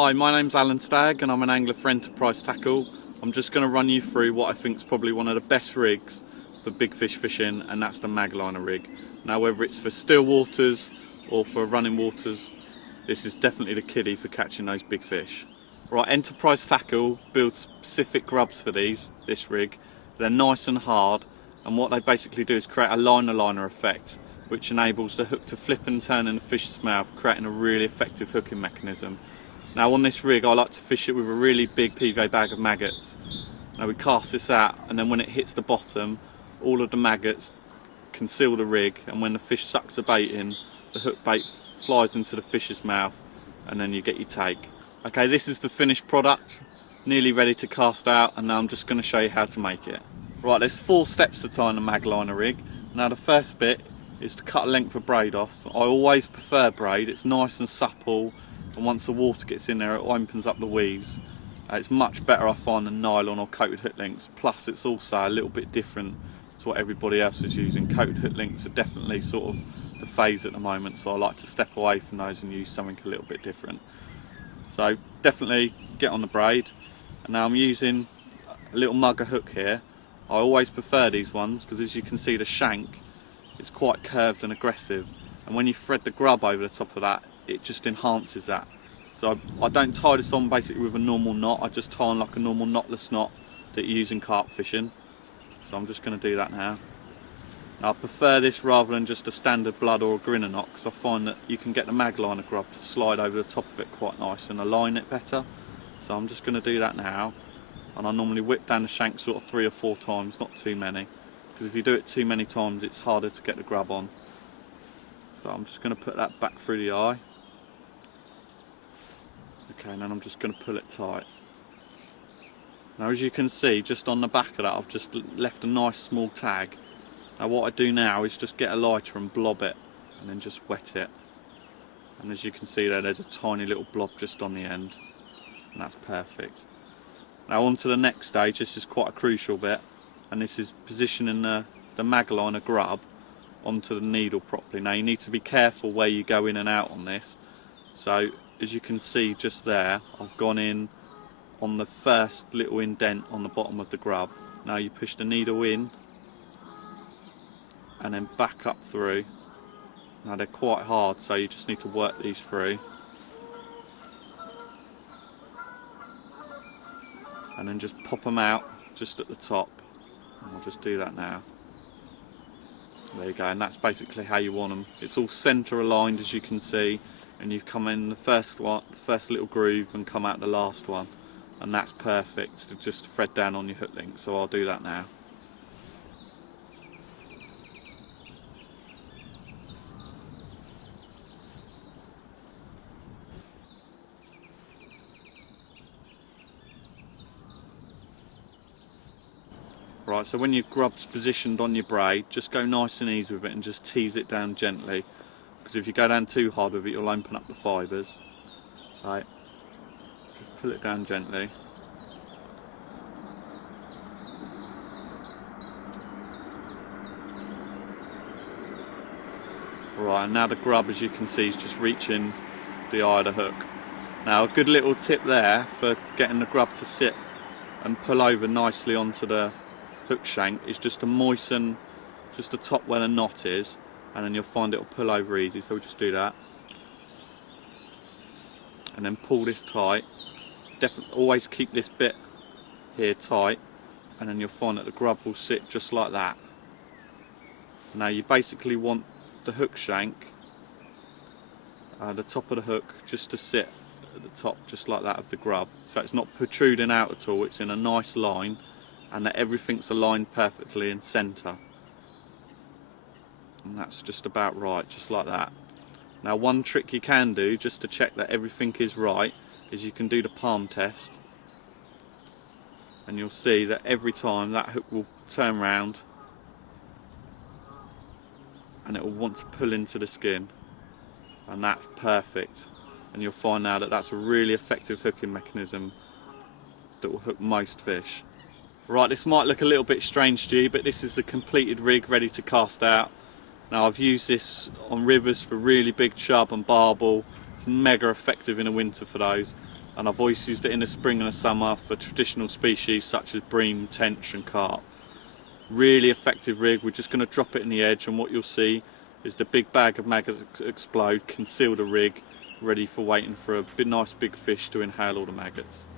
Hi, my name's Stagg and I'm an angler for Enterprise Tackle. I'm just going to run you through what I think is probably one of the best rigs for big fish fishing, and that's the Mag-Aligner rig. Now, whether it's for still waters or for running waters, this is definitely the kiddie for catching those big fish. Right, Enterprise Tackle builds specific grubs for this rig. They're nice and hard, and what they basically do is create a liner effect, which enables the hook to flip and turn in the fish's mouth, creating a really effective hooking mechanism. Now, on this rig I like to fish it with a really big PVA bag of maggots. Now we cast this out, and then when it hits the bottom, all of the maggots conceal the rig, and when the fish sucks the bait in, the hook bait flies into the fish's mouth, and then you get your take. Okay, this is the finished product, nearly ready to cast out, and now I'm just going to show you how to make it. Right, there's 4 steps to tying the Mag-Aligner rig. Now the first bit is to cut a length of braid off. I always prefer braid, it's nice and supple, and once the water gets in there it opens up the weaves. It's much better, I find, than nylon or coated hook links. Plus it's also a little bit different to what everybody else is using. Coated hook links are definitely sort of the phase at the moment, so I like to step away from those and use something a little bit different. So definitely get on the braid. And now I'm using a little mugger hook here. I always prefer these ones because, as you can see, the shank is quite curved and aggressive, and when you thread the grub over the top of that, it just enhances that. So I don't tie this on basically with a normal knot, I just tie on like a normal knotless knot that you use in carp fishing. So I'm just going to do that now. Now I prefer this rather than just a standard blood or a grinner knot, because I find that you can get the Mag-Aligner grub to slide over the top of it quite nice and align it better. So I'm just going to do that now, and I normally whip down the shank sort of 3 or 4 times, not too many, because if you do it too many times it's harder to get the grub on. So I'm just going to put that back through the eye. Okay, and then I'm just going to pull it tight. Now, as you can see, just on the back of that I've just left a nice small tag. Now what I do now is just get a lighter and blob it, and then just wet it. And as you can see there's a tiny little blob just on the end, and that's perfect. Now on to the next stage. This is quite a crucial bit, and this is positioning the Mag-Aligner grub onto the needle properly. Now you need to be careful where you go in and out on this. So as you can see just there, I've gone in on the first little indent on the bottom of the grub. Now you push the needle in and then back up through. Now they're quite hard, so you just need to work these through. And then just pop them out just at the top. And I'll just do that now. There you go, and that's basically how you want them. It's all centre aligned, as you can see, and you've come in the first little groove and come out the last one, and that's perfect to just thread down on your hook link. So I'll do that now. Right, so when your grub's positioned on your braid, just go nice and easy with it and just tease it down gently, because if you go down too hard with it you'll open up the fibres. So just pull it down gently. Right, and now the grub, as you can see, is just reaching the eye of the hook. Now a good little tip there for getting the grub to sit and pull over nicely onto the hook shank is just to moisten just the top where the knot is, and then you'll find it'll pull over easy. So we'll just do that, and then pull this tight. Definitely always keep this bit here tight, and then you'll find that the grub will sit just like that. Now you basically want the hook shank, the top of the hook, just to sit at the top just like that of the grub, so it's not protruding out at all, it's in a nice line, and that everything's aligned perfectly in centre. And that's just about right, just like that. Now one trick you can do just to check that everything is right is you can do the palm test, and you'll see that every time that hook will turn round and it will want to pull into the skin, and that's perfect. And you'll find now that that's a really effective hooking mechanism that will hook most fish. Right, this might look a little bit strange to you, but this is a completed rig ready to cast out. Now I've used this on rivers for really big chub and barbel. It's mega effective in the winter for those. and I've always used it in the spring and the summer for traditional species such as bream, tench and carp. Really effective rig. We're just going to drop it in the edge, and what you'll see is the big bag of maggots explode, conceal the rig, ready for waiting for a nice big fish to inhale all the maggots.